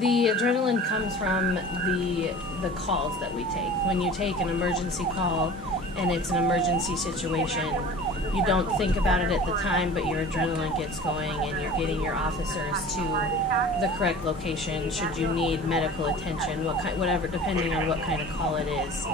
The adrenaline comes from the calls that we take. When you take an emergency call and it's an emergency situation, you don't think about it at the time, but your adrenaline gets going and you're getting your officers to the correct location should you need medical attention, whatever, depending on what kind of call it is.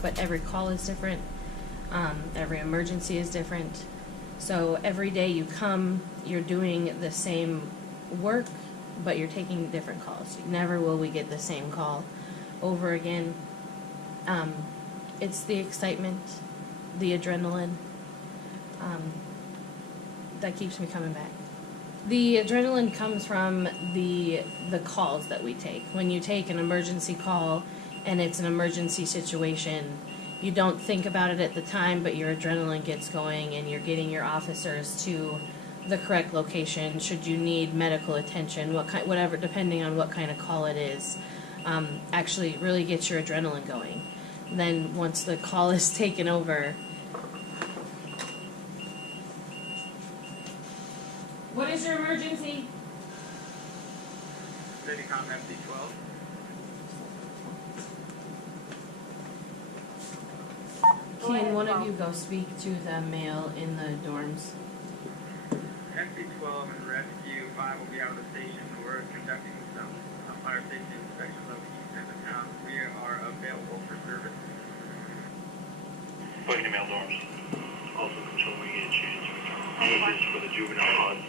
But every call is different. Every emergency is different. So every day you come, you're doing the same work, but you're taking different calls. Never will we get the same call over again. It's the excitement, the adrenaline, that keeps me coming back. The adrenaline comes from the calls that we take. When you take an emergency call and it's an emergency situation, you don't think about it at the time, but your adrenaline gets going and you're getting your officers to the correct location should you need medical attention, whatever, depending on what kind of call it is. Actually really gets your adrenaline going. Then once the call is taken over, what is your emergency? Medicom MC12. Can one of you go speak to the male in the dorms? MC12 and Rescue 5 will be out of the station. We're conducting some fire safety inspections of the east end of town. We are available for service. Pushing the male dorms. Also control when you get a chance. For the juvenile pods.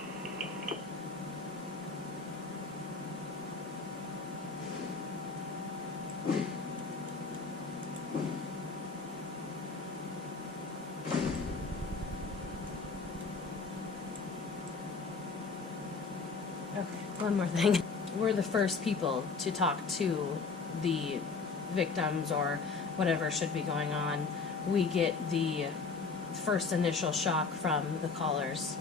Okay, one more thing. We're the first people to talk to the victims or whatever should be going on. We get the first initial shock from the callers,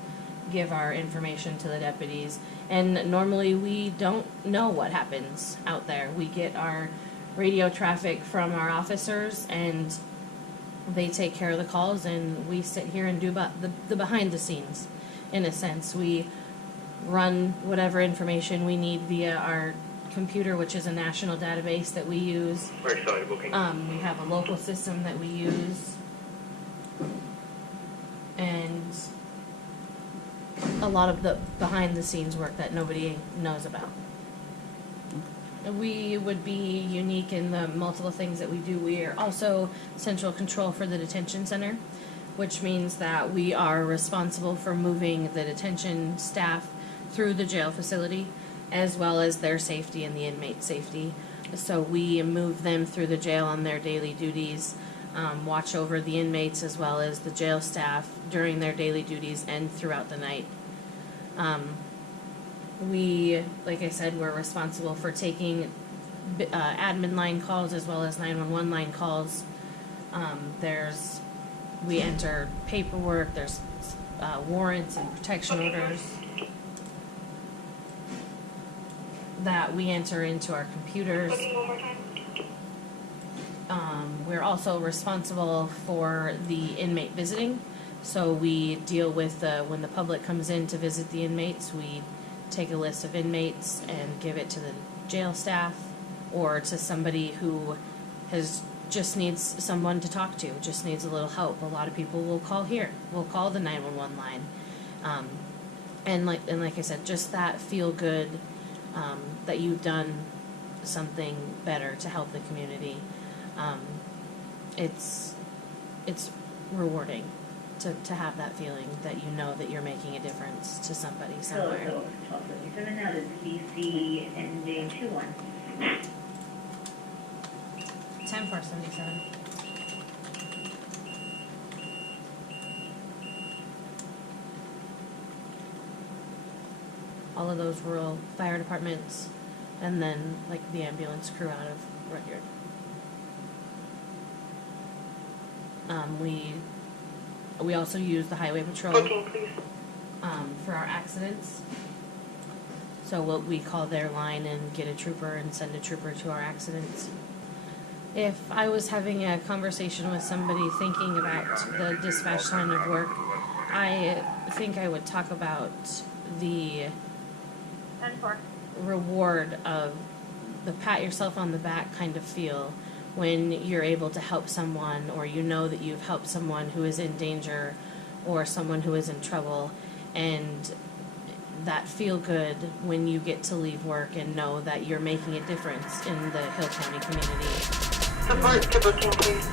give our information to the deputies, and normally we don't know what happens out there. We get our radio traffic from our officers and they take care of the calls, and we sit here and do the behind the scenes, in a sense. We run whatever information we need via our computer, which is a national database that we use. Very excited booking. We have a local system that we use, and a lot of the behind the scenes work that nobody knows about. We would be unique in the multiple things that we do. We are also central control for the detention center, which means that we are responsible for moving the detention staff through the jail facility, as well as their safety and the inmate safety. So we move them through the jail on their daily duties, watch over the inmates as well as the jail staff during their daily duties and throughout the night. We, like I said, we're responsible for taking admin line calls as well as 911 line calls. We enter paperwork, there's warrants and protection orders that we enter into our computers. We're also responsible for the inmate visiting. So we deal with when the public comes in to visit the inmates, we take a list of inmates and give it to the jail staff or to somebody who just needs someone to talk to, just needs a little help. A lot of people will call here, will call the 911 line. And like I said, just that feel good that you've done something better to help the community. It's rewarding to have that feeling that you know that you're making a difference to somebody somewhere. So 1277 now, this BC ending 21. 10/4/77. All of those rural fire departments, and then like the ambulance crew out of Rudyard. We also use the highway patrol for our accidents. So we call their line and get a trooper and send a trooper to our accidents. If I was having a conversation with somebody thinking about the dispatch line of work, I think I would talk about the reward of the pat yourself on the back kind of feel when you're able to help someone, or you know that you've helped someone who is in danger or someone who is in trouble, and that feel good when you get to leave work and know that you're making a difference in the Hill County community. Support to booking, please.